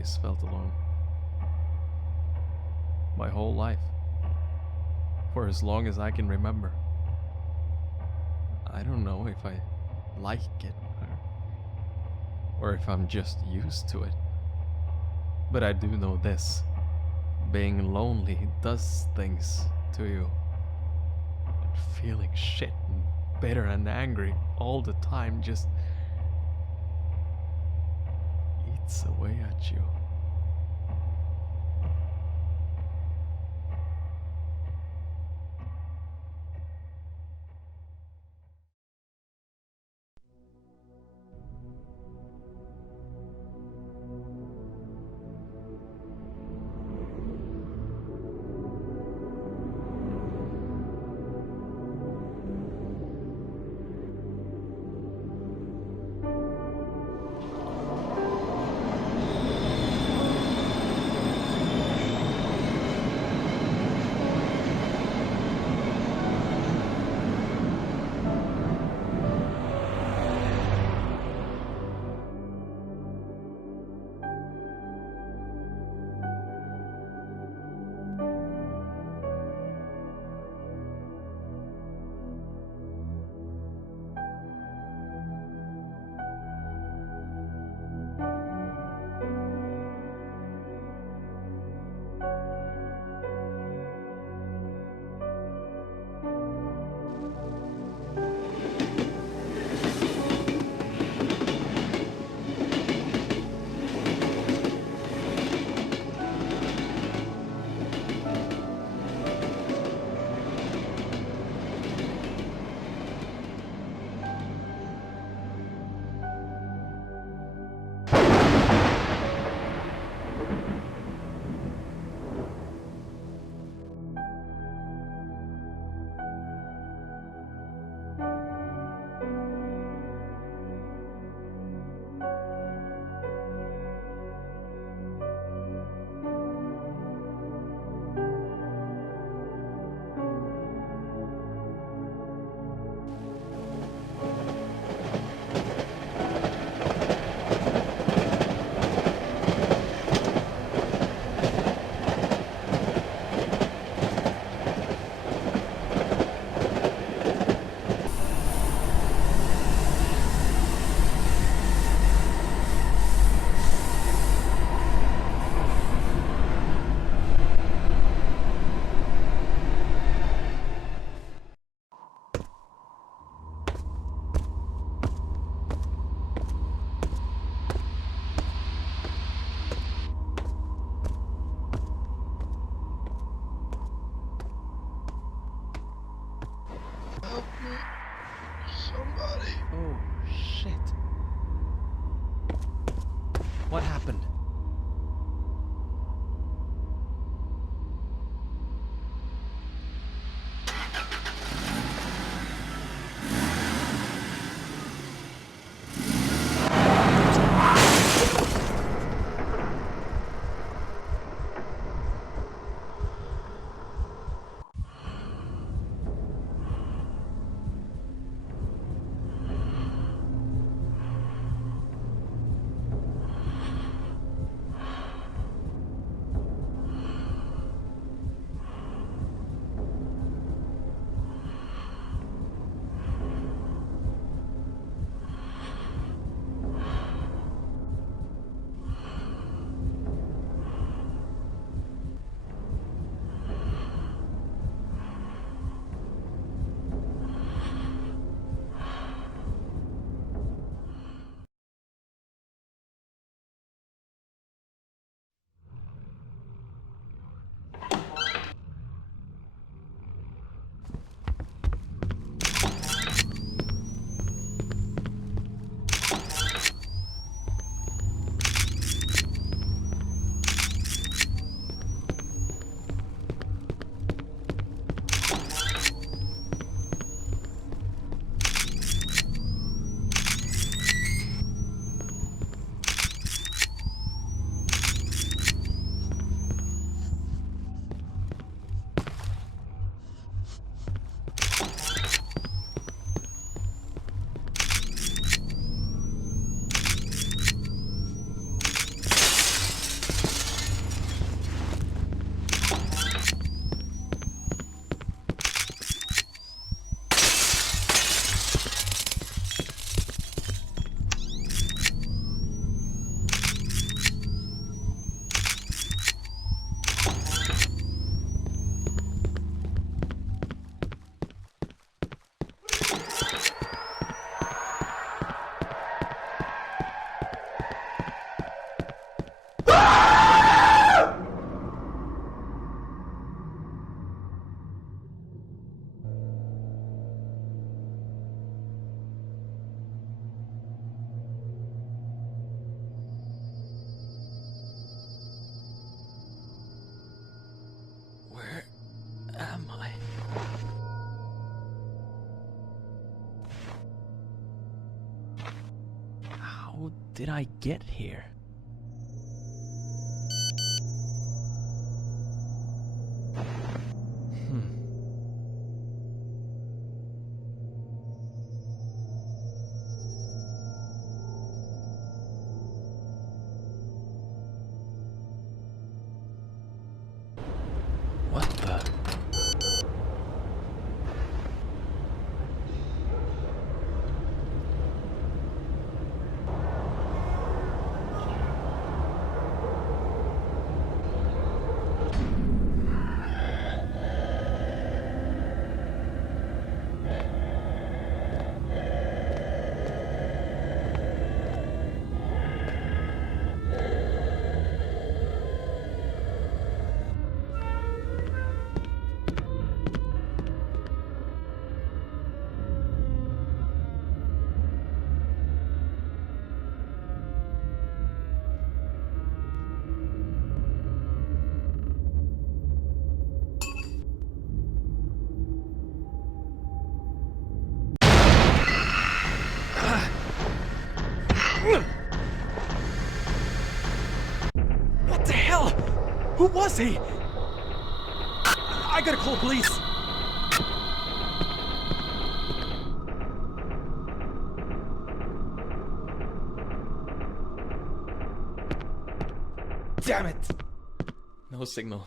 always felt alone. My whole life. For as long as I can remember. I don't know if I like it or if I'm just used to it. But I do know this. Being lonely does things to you. And feeling shit and bitter and angry all the time just eats away at you. did I get here? What the? What the hell? Who was he? I gotta call police. Damn it! No signal.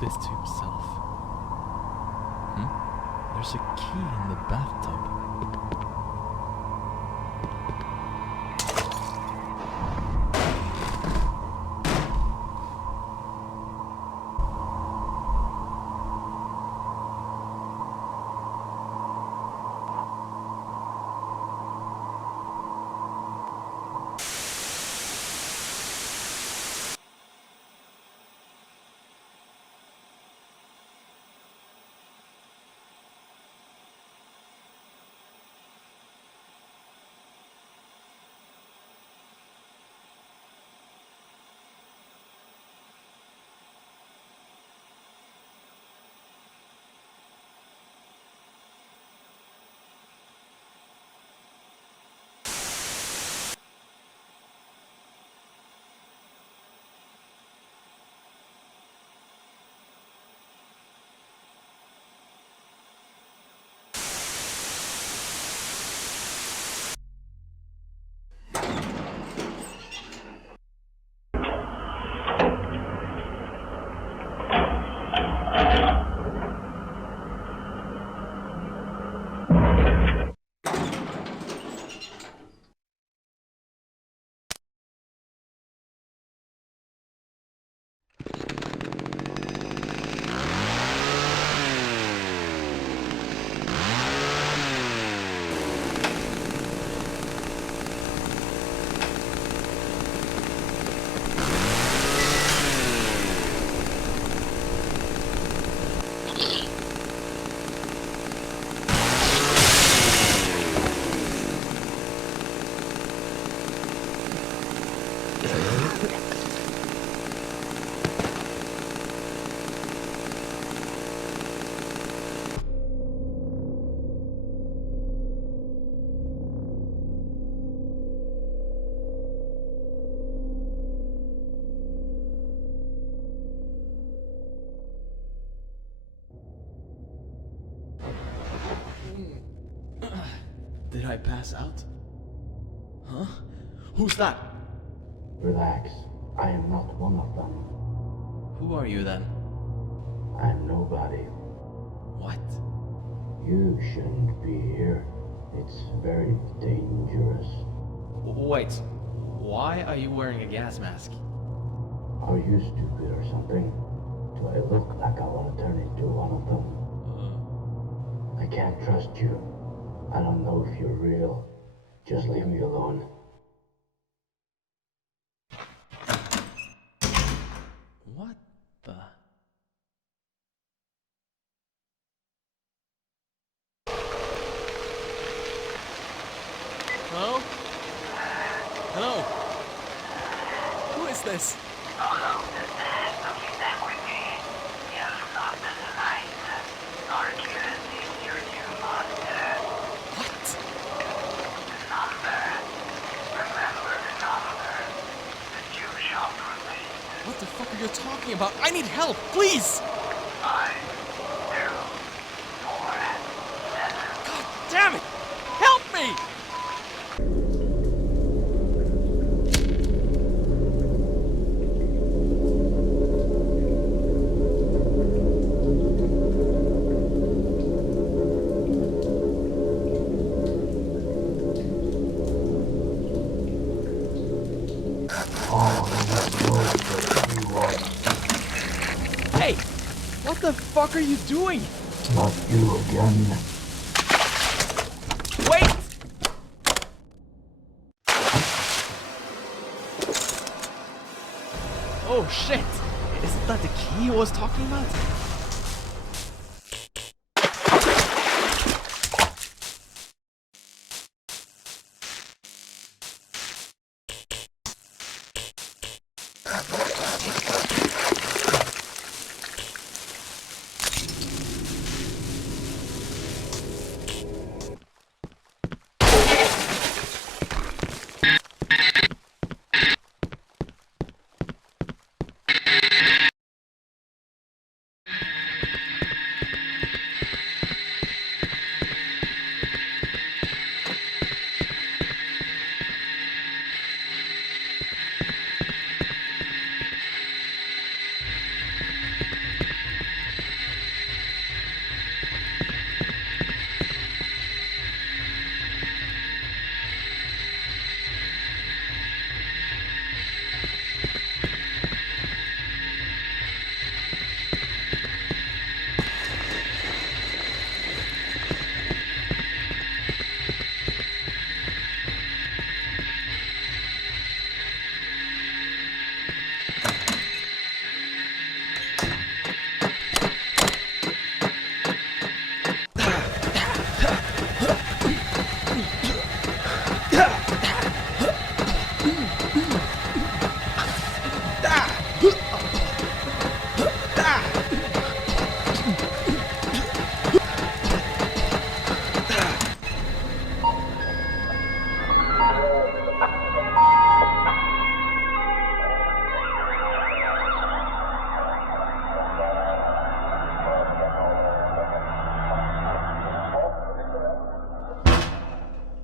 This to himself. There's a key in the bathtub. Did I pass out? Huh? Who's that? Relax. I am not one of them. Who are you then? I'm nobody. What? You shouldn't be here. It's very dangerous. Wait, why are you wearing a gas mask? Are you stupid or something? Do I look like I want to turn into one of them? I can't trust you. I don't know if you're real. Just leave me alone. What the? Hello? Hello? Who is this? Hello, don't you back with me? Yes, not tonight. Arcus is your new monster. What? The number. Remember the number that you shall release. What the fuck are you talking about? I need help, please! 5, 2, 4, 7. God damn it! Help me! Hey! What the fuck are you doing? Not you again. Wait! Oh shit! Isn't that the key he was talking about?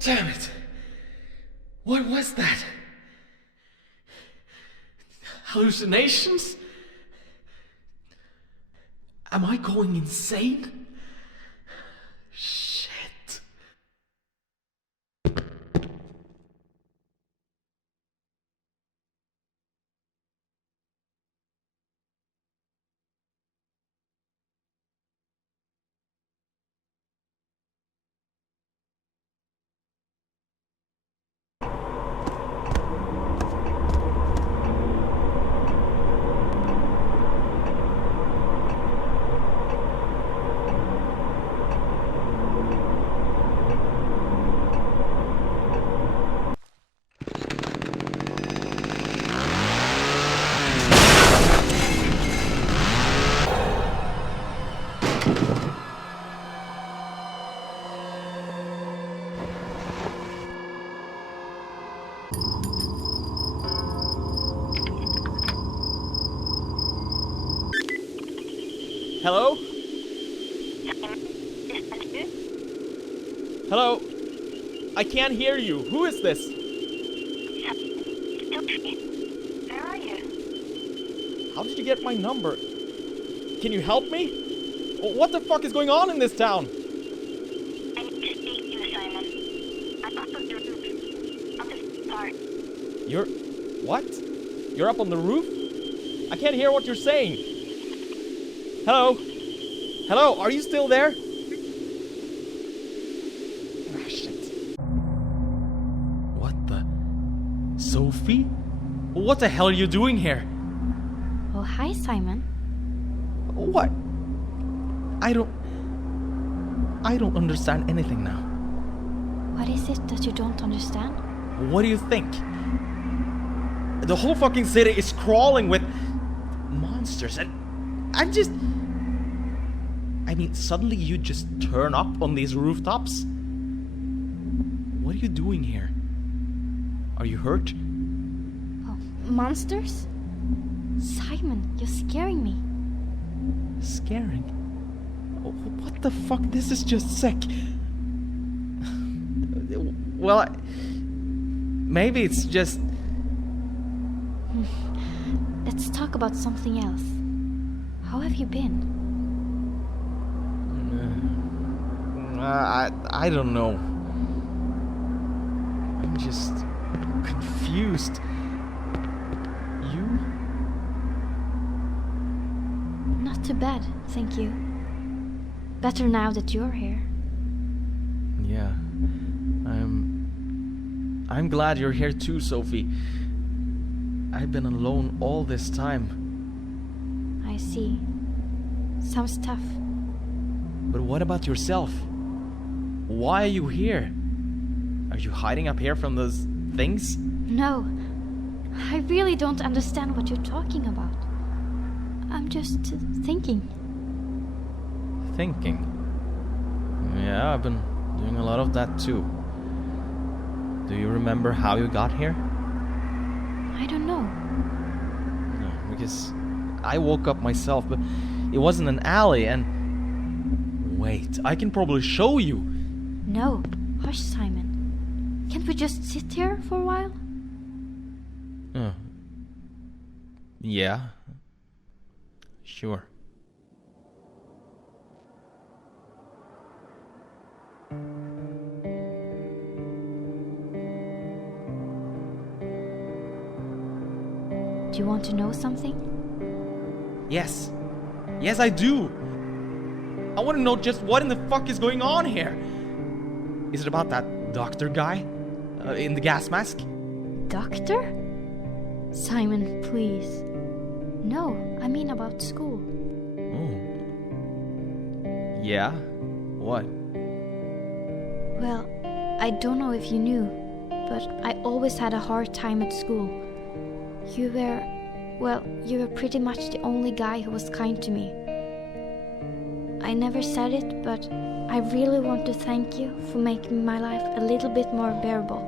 Damn it! What was that? Hallucinations? Am I going insane? Shit. Hello? Hello? I can't hear you. Who is this? How did you get my number? Can you help me? What the fuck is going on in this town? I need to speak to you, Simon. I'm up on the roof. Up in the park. You're... what? You're up on the roof? I can't hear what you're saying. Hello? Hello, are you still there? Ah, shit. What the... Sophie? What the hell are you doing here? Oh, hi, Simon. What? I don't understand anything now. What is it that you don't understand? What do you think? The whole fucking city is crawling with monsters, and I'm just... I mean, suddenly you just turn up on these rooftops? What are you doing here? Are you hurt? Oh, monsters? Simon, you're scaring me. Scaring? Oh, what the fuck? This is just sick. Well, maybe it's just... Let's talk about something else. How have you been? I don't know. I'm just confused. You? Not too bad, thank you. Better now that you're here. Yeah. I'm glad you're here too, Sophie. I've been alone all this time. I see. Sounds tough. But what about yourself? Why are you here? Are you hiding up here from those things? No, I really don't understand what you're talking about. I'm just thinking. Thinking? Yeah, I've been doing a lot of that too. Do you remember how you got here? I don't know. No, because I woke up myself, but it wasn't an alley and... Wait, I can probably show you. No, hush, Simon. Can't we just sit here for a while? Yeah. Sure. Do you want to know something? Yes. Yes, I do. I want to know just what in the fuck is going on here. Is it about that doctor guy? In the gas mask? Doctor? Simon, please. No, I mean about school. Oh. Yeah? What? Well, I don't know if you knew, but I always had a hard time at school. You were pretty much the only guy who was kind to me. I never said it, but I really want to thank you for making my life a little bit more bearable.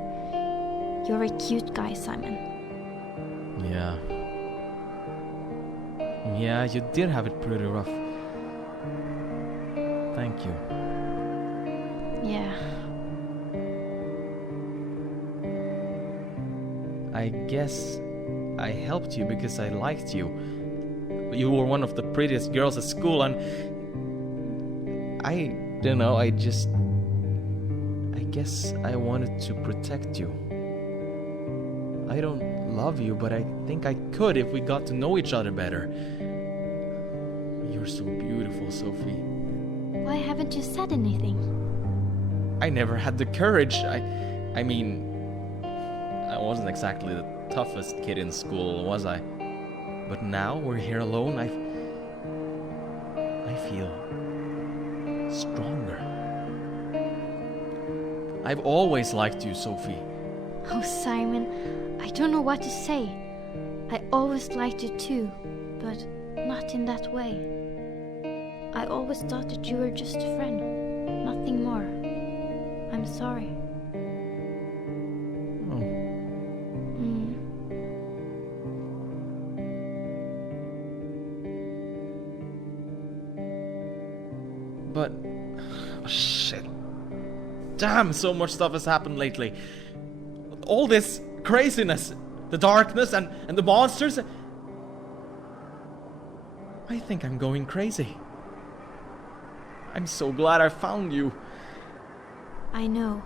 You're a cute guy, Simon. Yeah. Yeah, you did have it pretty rough. Thank you. Yeah. I guess I helped you because I liked you. You were one of the prettiest girls at school, and I don't know, I guess I wanted to protect you. I don't love you, but I think I could if we got to know each other better. You're so beautiful, Sophie. Why haven't you said anything? I never had the courage. I mean, I wasn't exactly the toughest kid in school, was I? But now we're here alone, I feel stronger. I've always liked you, Sophie. Oh, Simon, I don't know what to say. I always liked you too, but not in that way. I always thought that you were just a friend, nothing more. I'm sorry. Oh. But... oh, shit. Damn, so much stuff has happened lately. All this craziness, the darkness and the monsters. I think I'm going crazy. I'm so glad I found you. I know.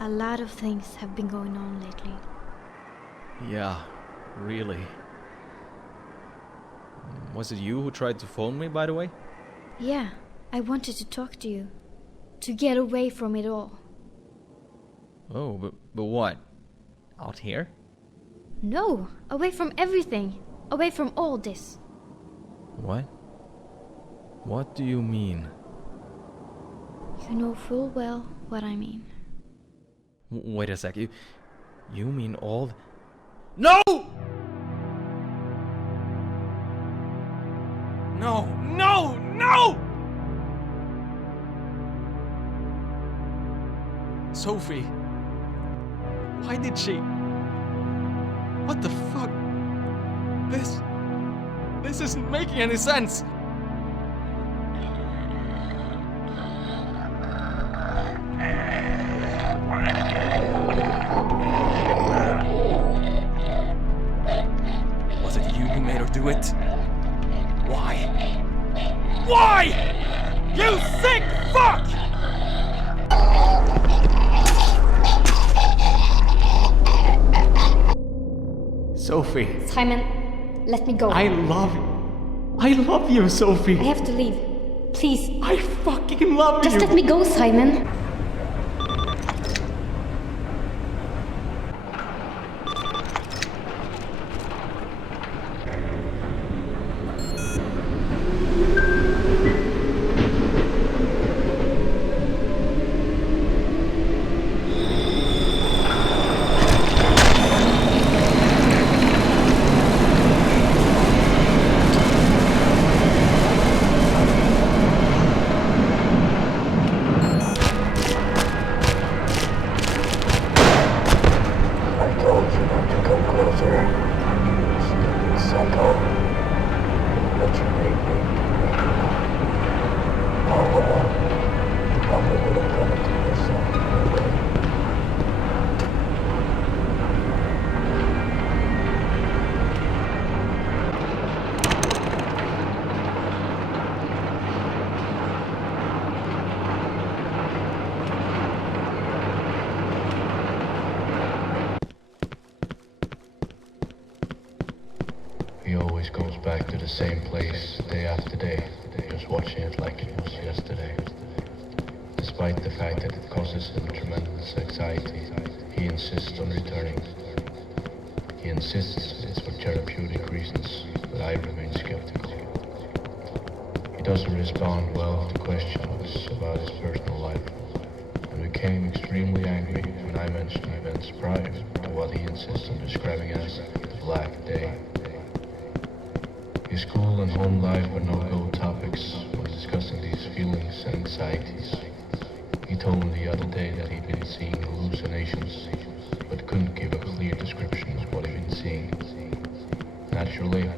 A lot of things have been going on lately. Yeah, really. Was it you who tried to phone me, by the way? Yeah, I wanted to talk to you. To get away from it all. Oh, but what? Out here? No, away from everything. Away from all this. What? What do you mean? You know full well what I mean. Wait a sec, you mean all... No! No, no, no! Sophie, why did she... What the fuck? This isn't making any sense. Was it you who made her do it? Why? Why? You sick fuck! Sophie. Simon, let me go. I love you, Sophie. I have to leave. Please. I fucking love Just you. let me go, Simon. He always goes back to the same place day after day, just watching it like it was yesterday. Despite the fact that it causes him tremendous anxiety, he insists on returning. He insists it's for therapeutic reasons, but I remain skeptical. He doesn't respond well to questions about his personal life, and became extremely angry when I mentioned events prior to what he insists on describing as the Black Day. His school and home life were no-go topics when discussing these feelings and anxieties. He told me the other day that he'd been seeing hallucinations, but couldn't give a clear description of what he'd been seeing. Naturally,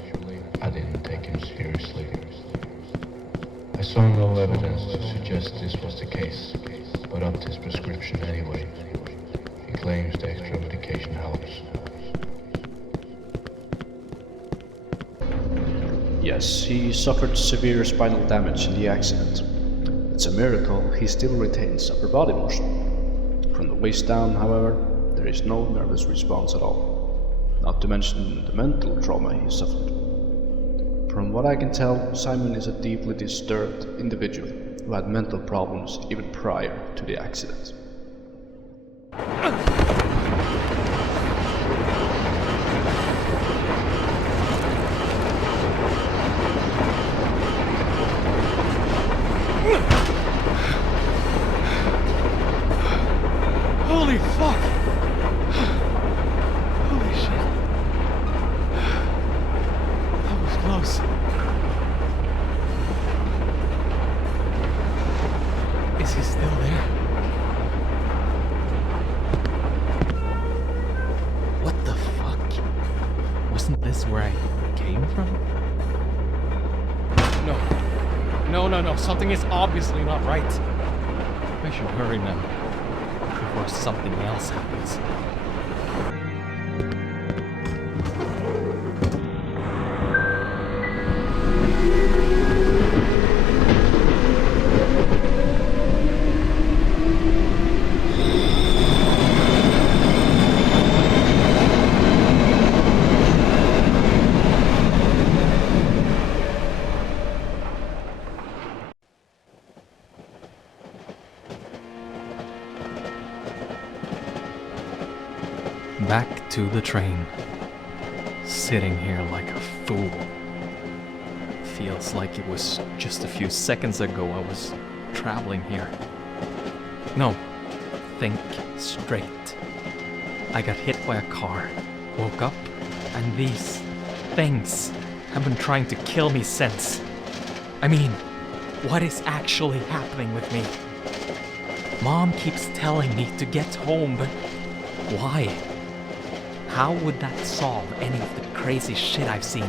I didn't take him seriously. I saw no evidence to suggest this was the case, but upped his prescription anyway. He claims the extra medication helps. Yes, he suffered severe spinal damage in the accident. It's a miracle he still retains upper body motion. From the waist down, however, there is no nervous response at all, not to mention the mental trauma he suffered. From what I can tell, Simon is a deeply disturbed individual who had mental problems even prior to the accident. Holy fuck! Holy shit. That was close. Is he still there? What the fuck? Wasn't this where I came from? No. Something is obviously not right. I should hurry now, before something else happens. back to the train. Sitting here like a fool. Feels like it was just a few seconds ago I was traveling here. No, think straight. I got hit by a car, woke up, and these things have been trying to kill me since. I mean, what is actually happening with me? Mom keeps telling me to get home, but why? How would that solve any of the crazy shit I've seen?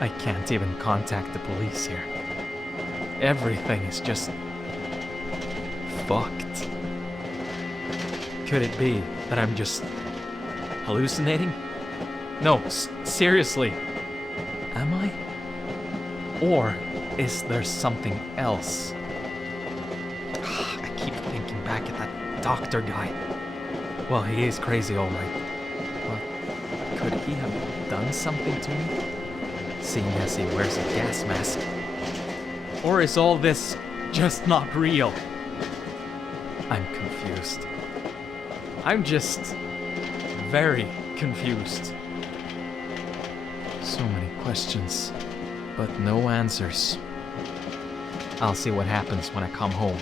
I can't even contact the police here. Everything is just fucked. Could it be that I'm just hallucinating? No, seriously. Am I? Or is there something else? I keep thinking back at that doctor guy. Well, he is crazy, all right. But could he have done something to me? Seeing as he wears a gas mask. Or is all this just not real? I'm confused. I'm just very confused. So many questions, but no answers. I'll see what happens when I come home.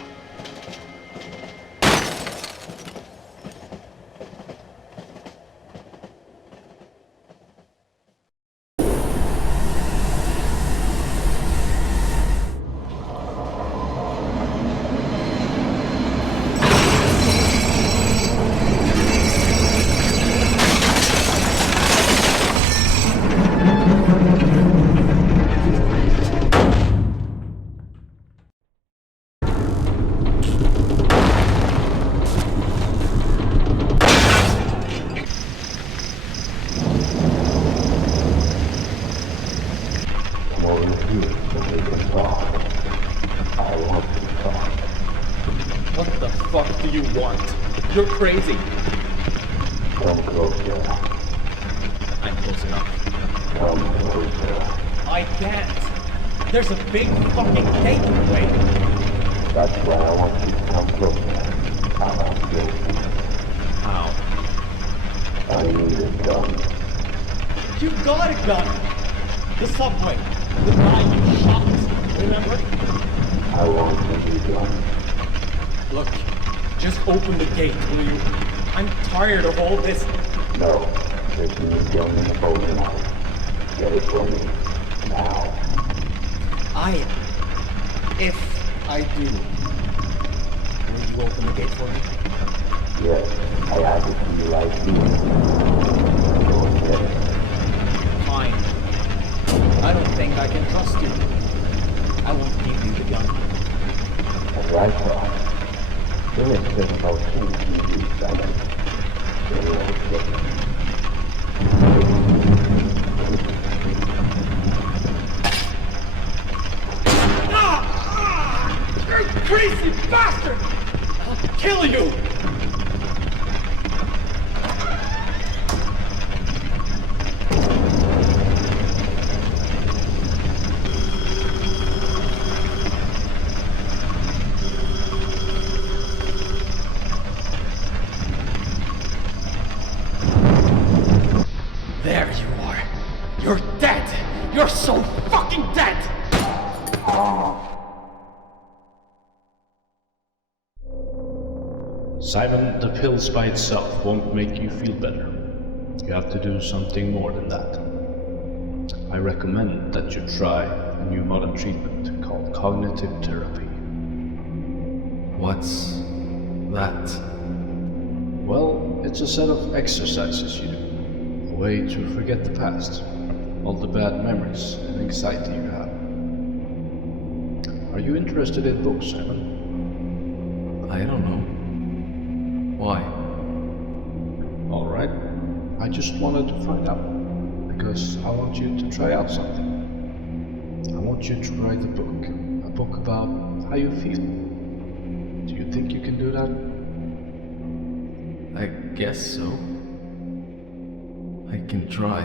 What the fuck do you want? You're crazy. Come closer. I'm close enough. Come closer. I can't. There's a big fucking gate in the way. That's why I want you to come closer. I'm guilty. How? I need a gun. You got a gun! The subway. The guy you shot. Remember? I want a new gun. Look, just open the gate, will you? I'm tired of all this. No, there's a new gun in the boat tonight. Get it from me. Now. If I do, will you open the gate for me? Yes, I have it to you right here. Go and get it. Fine. I don't think I can trust you. I won't give you the gun. That's what I thought. There is still about 2 TVs on it. They won't get it. You crazy bastard! I'll kill you! There you are. You're dead. You're so fucking dead. Simon, the pills by itself won't make you feel better. You have to do something more than that. I recommend that you try a new modern treatment called cognitive therapy. What's that? Well, it's a set of exercises you do. A way to forget the past, all the bad memories and anxiety you have. Are you interested in books, Simon? I don't know. Why? Alright, I just wanted to find out, because I want you to try out something. I want you to write a book about how you feel. Do you think you can do that? I guess so. I can try.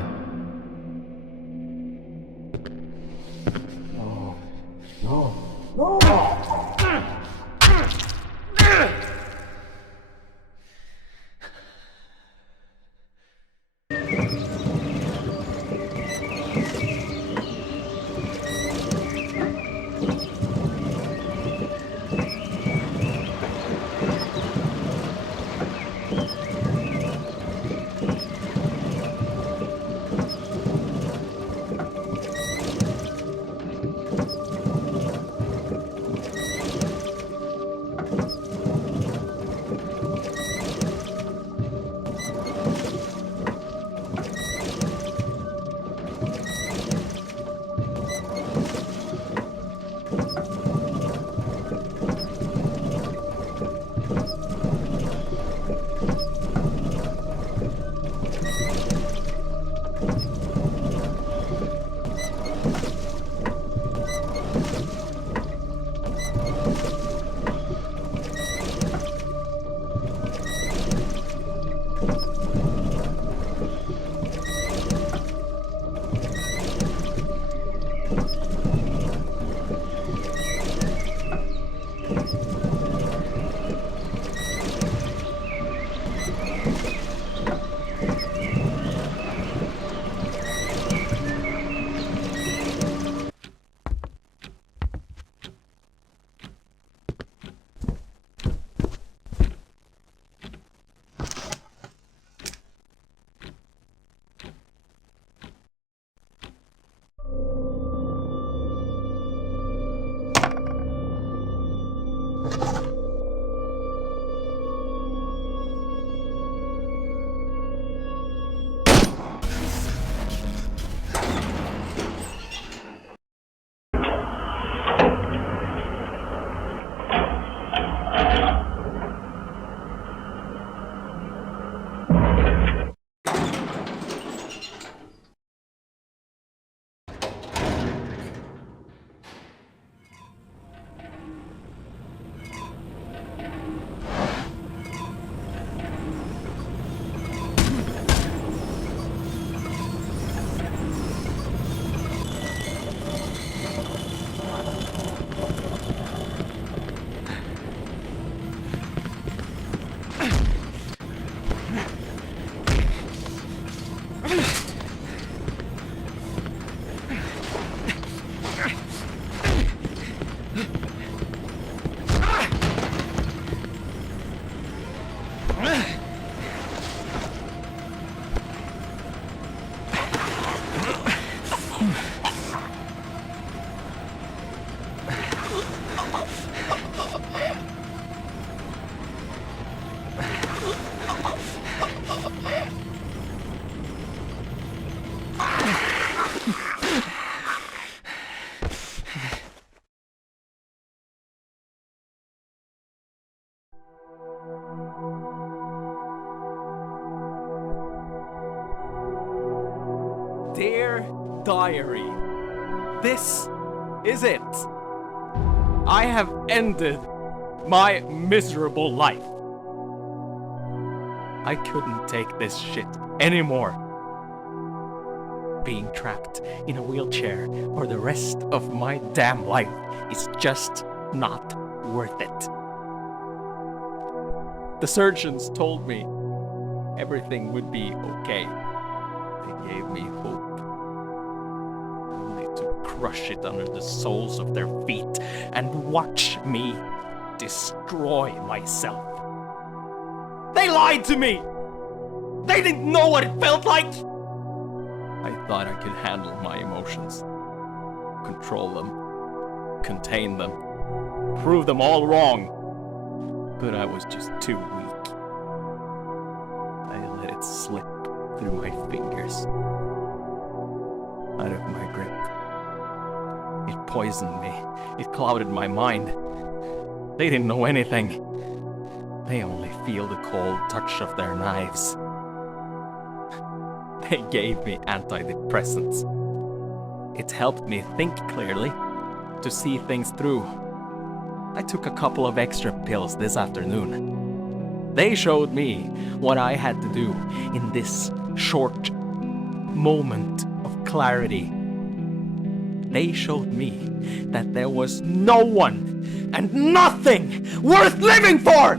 Dear Diary, this is it. I have ended my miserable life. I couldn't take this shit anymore. Being trapped in a wheelchair for the rest of my damn life is just not worth it. The surgeons told me everything would be okay. They gave me hope. Only to crush it under the soles of their feet and watch me destroy myself. They lied to me! They didn't know what it felt like! I thought I could handle my emotions, control them, contain them, prove them all wrong. But I was just too weak. I let it slip through my fingers, out of my grip. It poisoned me. It clouded my mind. They didn't know anything. They only feel the cold touch of their knives. They gave me antidepressants. It helped me think clearly, to see things through. I took a couple of extra pills this afternoon. They showed me what I had to do in this short moment of clarity. They showed me that there was no one and nothing worth living for!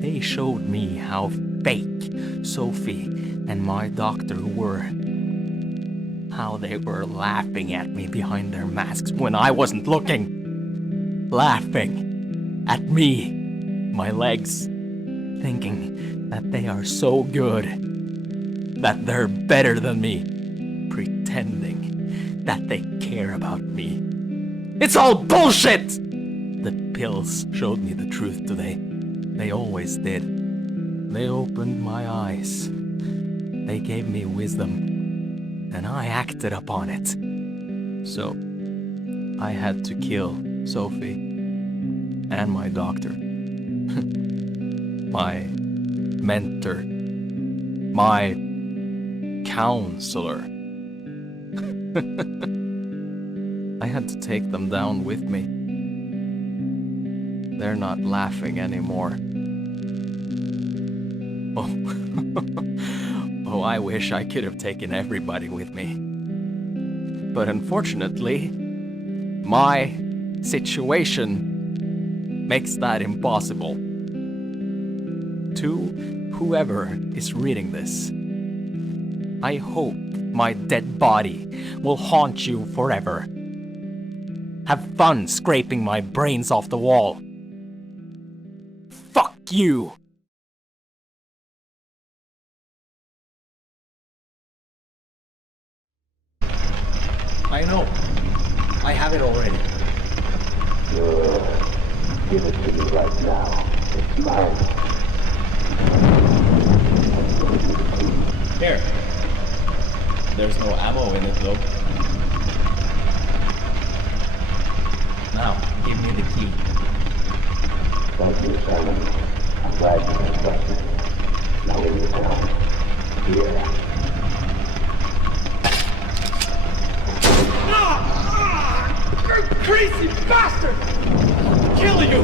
They showed me how fake Sophie and my doctor were. How they were laughing at me behind their masks when I wasn't looking. Laughing at me, my legs, thinking that they are so good, that they're better than me, pretending that they care about me. It's all bullshit! The pills showed me the truth today. They always did. They opened my eyes. They gave me wisdom, and I acted upon it. So, I had to kill Sophie and my doctor. My mentor. My counselor. I had to take them down with me. They're not laughing anymore. Oh, I wish I could have taken everybody with me. But unfortunately, my situation makes that impossible. To whoever is reading this, I hope my dead body will haunt you forever. Have fun scraping my brains off the wall. Fuck you! I know. I have it already. Give it to me right now. It's mine. Here. There's no ammo in it though. Now, give me the key. Thank you, Simon. I'm glad you can trust me. Now leave it down. Here. You crazy bastard! I'll kill you!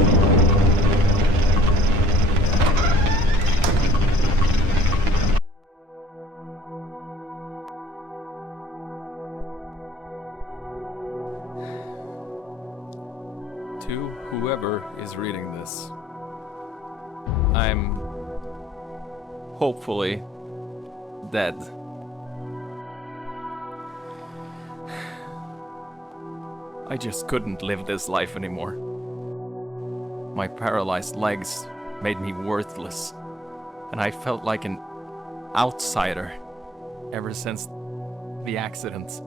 To whoever is reading this, I'm hopefully dead. I just couldn't live this life anymore. My paralyzed legs made me worthless, and I felt like an outsider ever since the accident.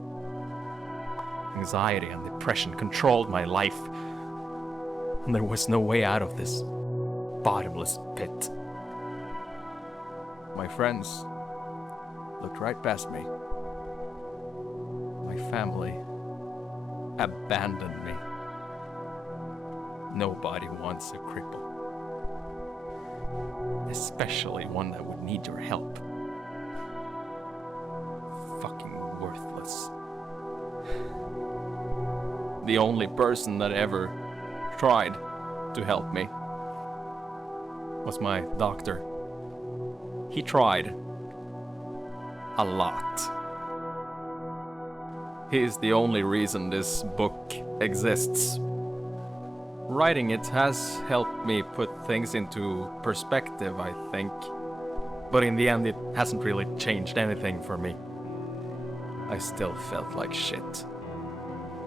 Anxiety and depression controlled my life, and there was no way out of this bottomless pit. My friends looked right past me. My family abandoned me. Nobody wants a cripple, especially one that would need your help. Fucking worthless. The only person that ever tried to help me was my doctor. He tried a lot. He is the only reason this book exists. Writing it has helped me put things into perspective, I think. But in the end, it hasn't really changed anything for me. I still felt like shit.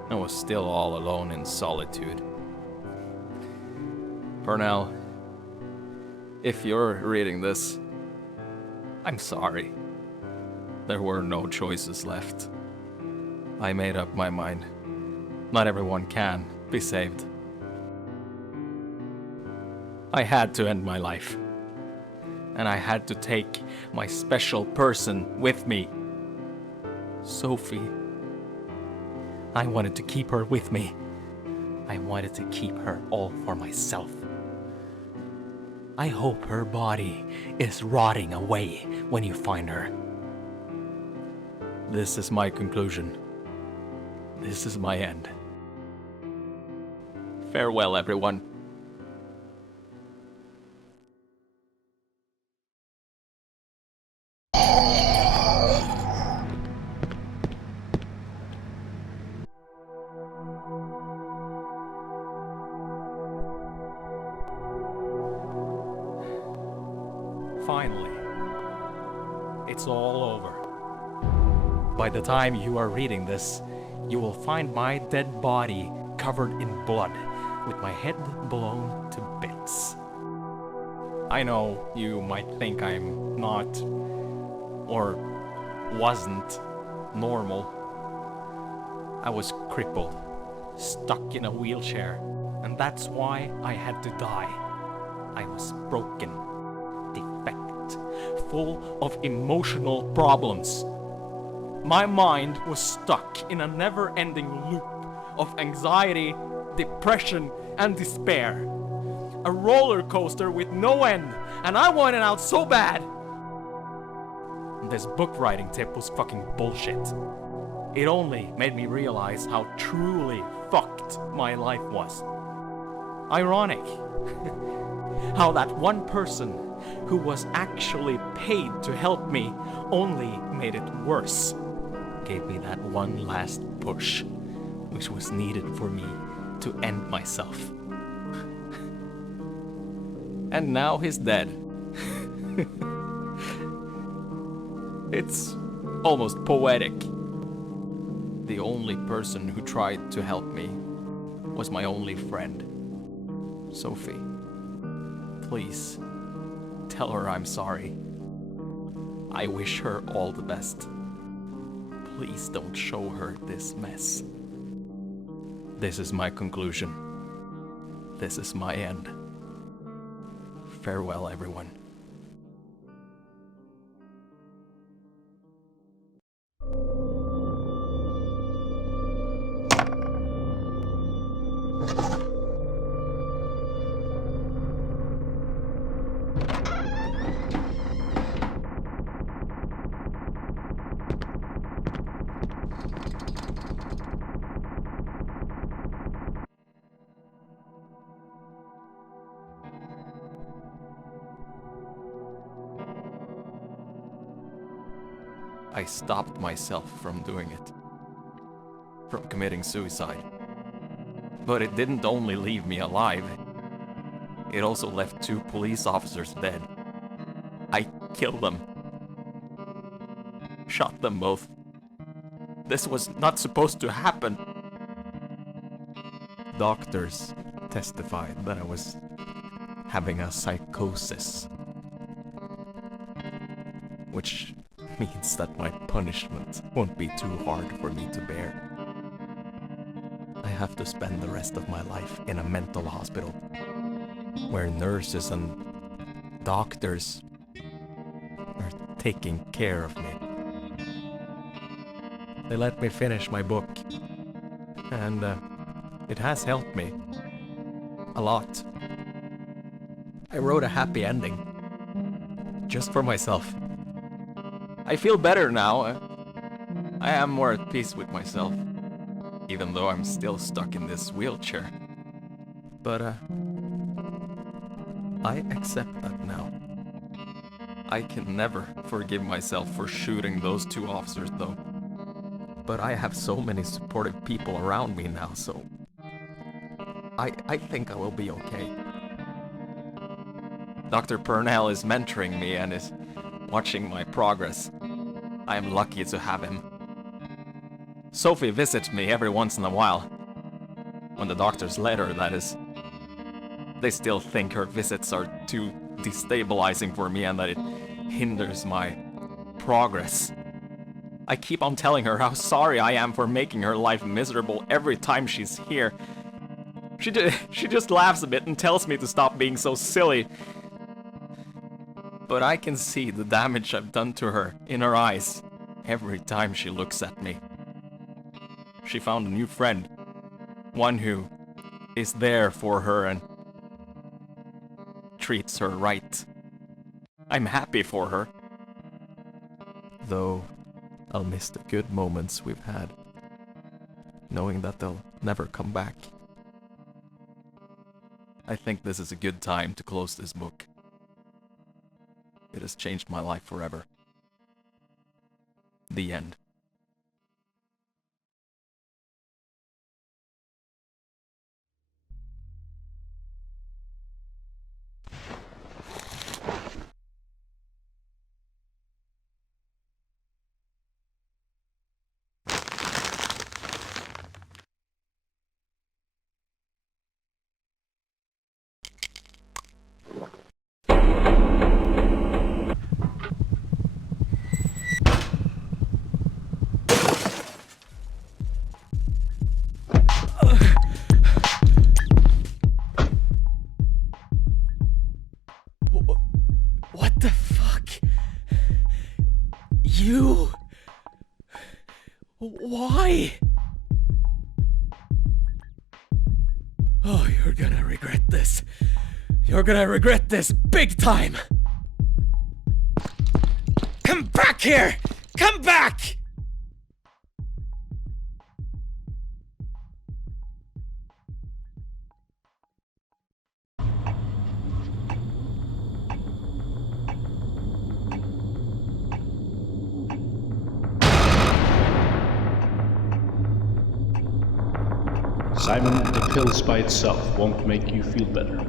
I was still all alone in solitude. For now, if you're reading this, I'm sorry. There were no choices left. I made up my mind. Not everyone can be saved. I had to end my life. And I had to take my special person with me. Sophie. I wanted to keep her with me. I wanted to keep her all for myself. I hope her body is rotting away when you find her. This is my conclusion. This is my end. Farewell, everyone. Finally, it's all over. By the time you are reading this, you will find my dead body covered in blood, with my head blown to bits. I know you might think I'm not, or wasn't, normal. I was crippled, stuck in a wheelchair, and that's why I had to die. I was broken, defect, full of emotional problems. My mind was stuck in a never-ending loop of anxiety, depression, and despair. A roller coaster with no end, and I wanted out so bad. This book writing tip was fucking bullshit. It only made me realize how truly fucked my life was. Ironic how that one person who was actually paid to help me only made it worse. Gave me that one last push, which was needed for me to end myself. And now he's dead. It's almost poetic. The only person who tried to help me was my only friend, Sophie. Please, tell her I'm sorry. I wish her all the best. Please don't show her this mess. This is my conclusion. this is my end. Farewell, everyone. I stopped myself from doing it. From committing suicide. But it didn't only leave me alive. It also left 2 police officers dead. I killed them. Shot them both. This was not supposed to happen. Doctors testified that I was having a psychosis. Which means that my punishment won't be too hard for me to bear. I have to spend the rest of my life in a mental hospital, where nurses and doctors are taking care of me. They let me finish my book, and it has helped me a lot. I wrote a happy ending, just for myself. I feel better now. I am more at peace with myself, even though I'm still stuck in this wheelchair. But I accept that now. I can never forgive myself for shooting those 2 officers, though. But I have so many supportive people around me now, so I think I will be okay. Dr. Purnell is mentoring me and is watching my progress. I am lucky to have him. Sophie visits me every once in a while. When the doctors let her, that is. They still think her visits are too destabilizing for me and that it hinders my progress. I keep on telling her how sorry I am for making her life miserable every time she's here. She just laughs a bit and tells me to stop being so silly. But I can see the damage I've done to her in her eyes every time she looks at me. She found a new friend, one who is there for her and treats her right. I'm happy for her. Though I'll miss the good moments we've had, knowing that they'll never come back. I think this is a good time to close this book. It has changed my life forever. The end. What the fuck? You? Why? Oh, you're gonna regret this. You're gonna regret this big time. Come back here! Come back! Simon, the pills by itself won't make you feel better.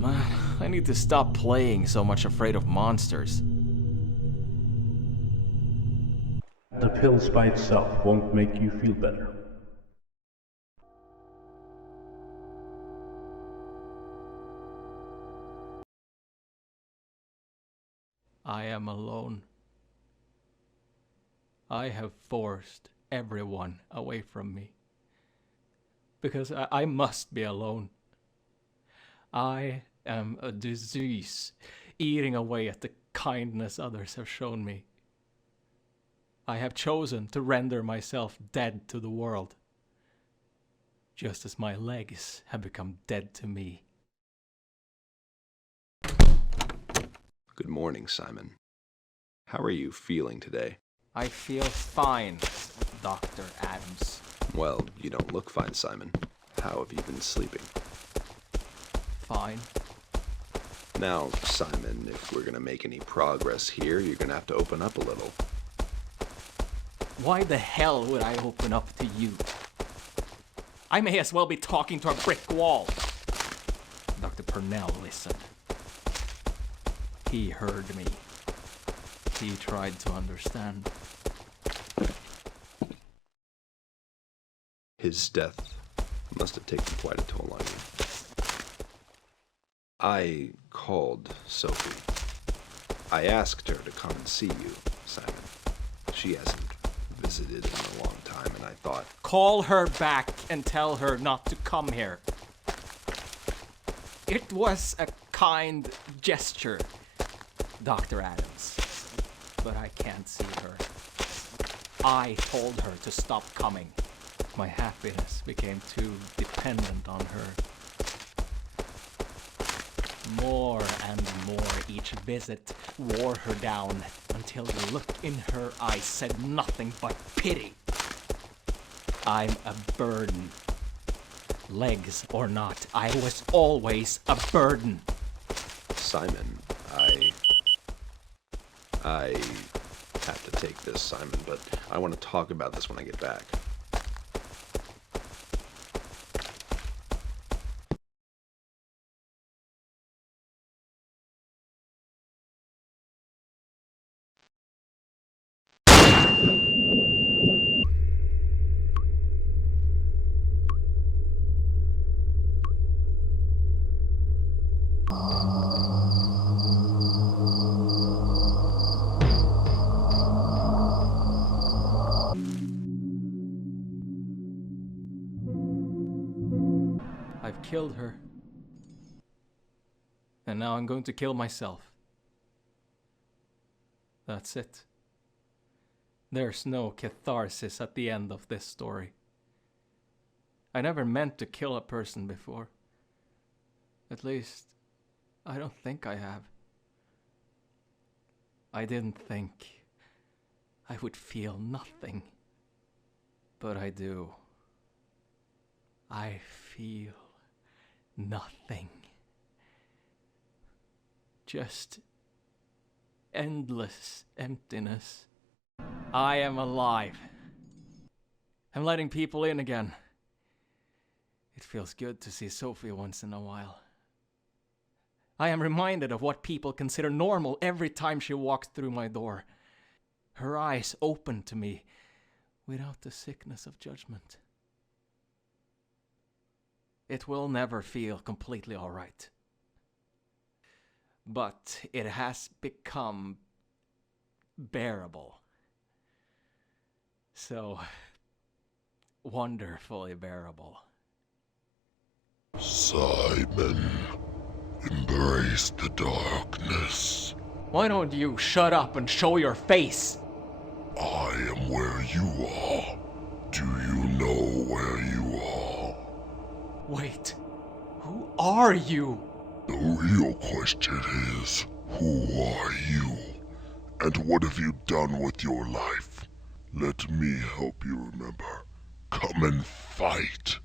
Man, I need to stop playing so much afraid of monsters. The pills by itself won't make you feel better. I am alone. I have forced everyone away from me. Because I must be alone. I am a disease, eating away at the kindness others have shown me. I have chosen to render myself dead to the world, just as my legs have become dead to me. Good morning, Simon. How are you feeling today? I feel fine, Dr. Adams. Well, you don't look fine, Simon. How have you been sleeping? Fine. Now, Simon, if we're gonna make any progress here, you're gonna have to open up a little. Why the hell would I open up to you? I may as well be talking to a brick wall. Dr. Purnell listened. He heard me. He tried to understand. His death must have taken quite a toll on you. I called Sophie. I asked her to come and see you, Simon. She hasn't visited in a long time, and I thought... Call her back and tell her not to come here. It was a kind gesture, Dr. Adams. But I can't see her. I told her to stop coming. My happiness became too dependent on her. More and more each visit wore her down until the look in her eyes said nothing but pity. I'm a burden. Legs or not, I was always a burden. Simon, I have to take this, Simon, but I want to talk about this when I get back. I've killed her. And now I'm going to kill myself. That's it. There's no catharsis at the end of this story. I never meant to kill a person before. At least, I don't think I have. I didn't think I would feel nothing. But I do. I feel nothing. Just endless emptiness. I am alive. I'm letting people in again. It feels good to see Sophie once in a while. I am reminded of what people consider normal every time she walks through my door. Her eyes open to me without the sickness of judgment. It will never feel completely all right. But it has become bearable. So wonderfully bearable. Simon, embrace the darkness. Why don't you shut up and show your face? I am where you are. Do you know where you are? Wait, who are you? The real question is, who are you? And what have you done with your life? Let me help you remember. Come and fight.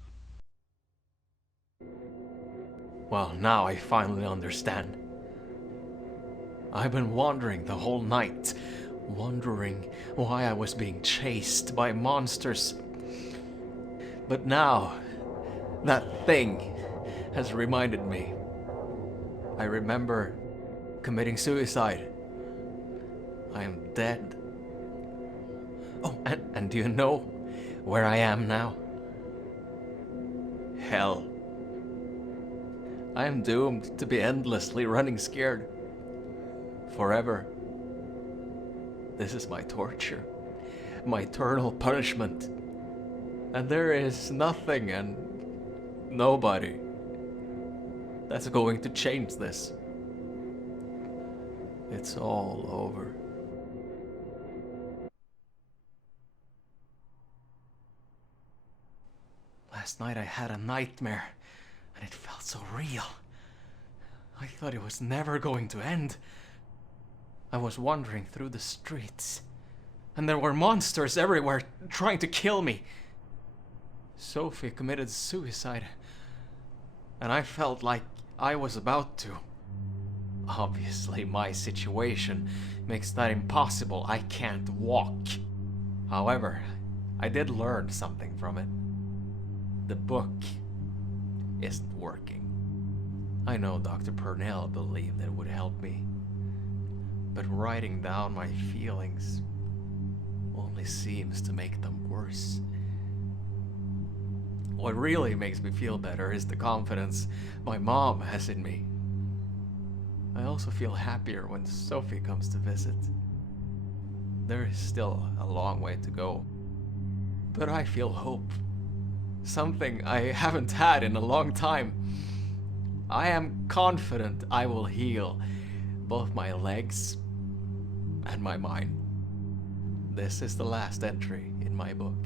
Well, now I finally understand. I've been wandering the whole night, wondering why I was being chased by monsters. But now, that thing has reminded me. I remember committing suicide. I am dead. Oh, and do you know where I am now? Hell. I am doomed to be endlessly running scared. Forever. This is my torture. My eternal punishment. And there is nothing and nobody that's going to change this. It's all over. Last night I had a nightmare, and it felt so real. I thought it was never going to end. I was wandering through the streets, and there were monsters everywhere trying to kill me. Sophie committed suicide, and I felt like I was about to. Obviously, my situation makes that impossible. I can't walk. However, I did learn something from it. The book isn't working. I know Dr. Purnell believed that it would help me, but writing down my feelings only seems to make them worse. What really makes me feel better is the confidence my mom has in me. I also feel happier when Sophie comes to visit. There is still a long way to go, but I feel hope. Something I haven't had in a long time. I am confident I will heal both my legs and my mind. This is the last entry in my book.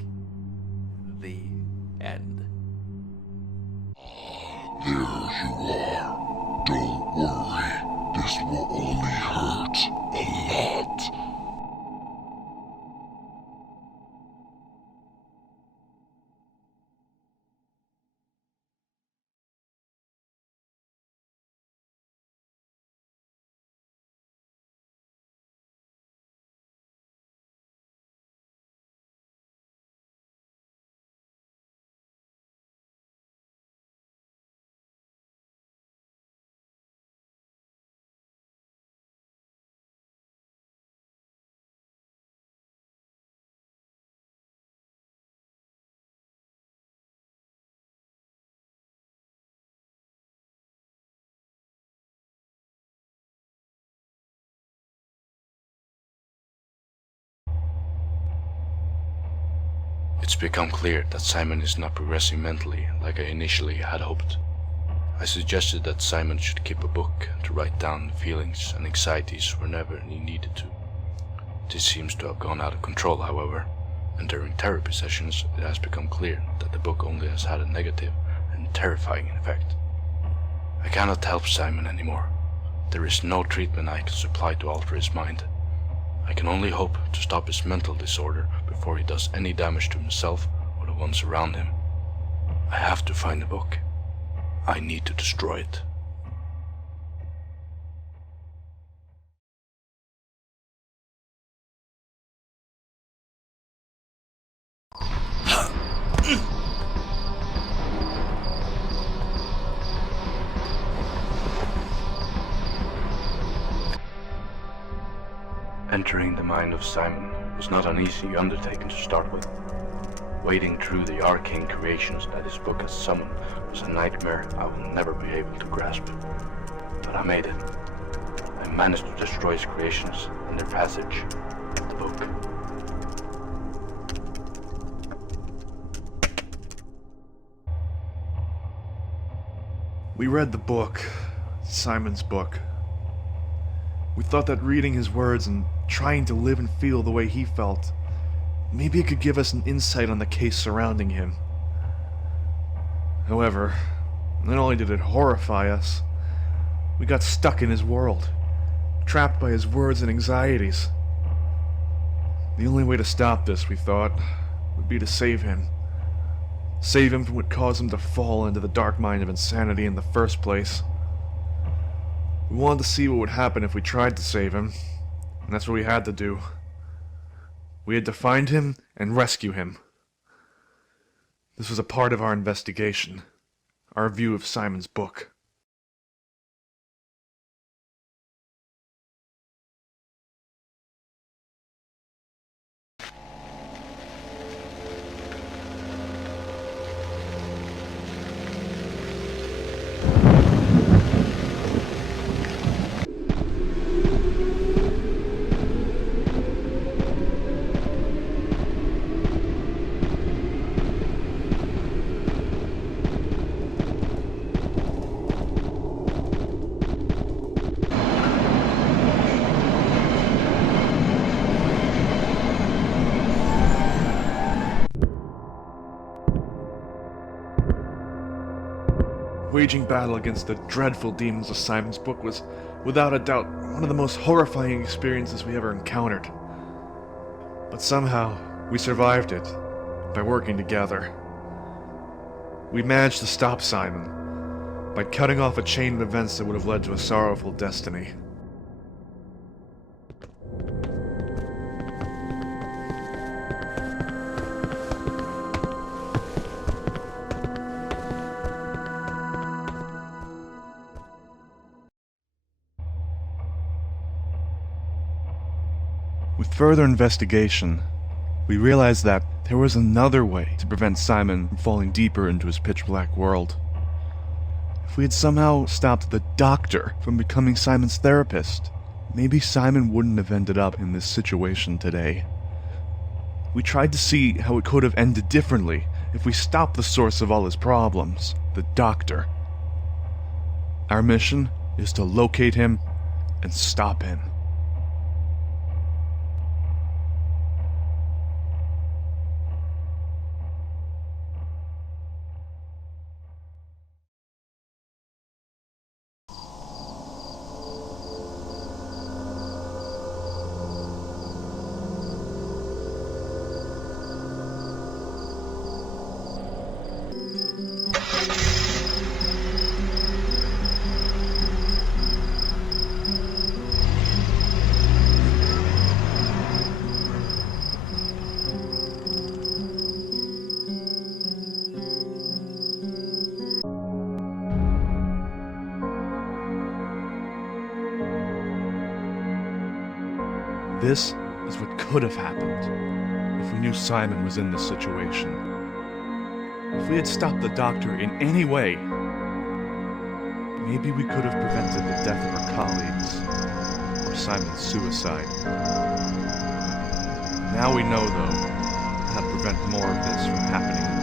The end. There you are. Don't worry. This will only hurt a lot. It's become clear that Simon is not progressing mentally like I initially had hoped. I suggested that Simon should keep a book to write down feelings and anxieties whenever he needed to. This seems to have gone out of control, however, and during therapy sessions it has become clear that the book only has had a negative and terrifying effect. I cannot help Simon anymore. There is no treatment I can supply to alter his mind. I can only hope to stop his mental disorder before he does any damage to himself or the ones around him. I have to find the book. I need to destroy it. Entering the mind of Simon was not an easy undertaking to start with. Wading through the arcane creations that his book has summoned was a nightmare I will never be able to grasp. But I made it. I managed to destroy his creations and their passage, the book. We read the book, Simon's book. We thought that reading his words and trying to live and feel the way he felt, maybe it could give us an insight on the case surrounding him. However, not only did it horrify us, we got stuck in his world, trapped by his words and anxieties. The only way to stop this, we thought, would be to save him. Save him from what caused him to fall into the dark mind of insanity in the first place. We wanted to see what would happen if we tried to save him, and that's what we had to do. We had to find him and rescue him. This was a part of our investigation, our view of Simon's book. waging battle against the dreadful demons of Simon's book was, without a doubt, one of the most horrifying experiences we ever encountered. But somehow, we survived it by working together. We managed to stop Simon by cutting off a chain of events that would have led to a sorrowful destiny. With further investigation, we realized that there was another way to prevent Simon from falling deeper into his pitch-black world. If we had somehow stopped the doctor from becoming Simon's therapist, maybe Simon wouldn't have ended up in this situation today. We tried to see how it could have ended differently if we stopped the source of all his problems, the doctor. Our mission is to locate him and stop him. This is what could have happened if we knew Simon was in this situation. If we had stopped the doctor in any way, maybe we could have prevented the death of our colleagues, or Simon's suicide. Now we know, though, how to prevent more of this from happening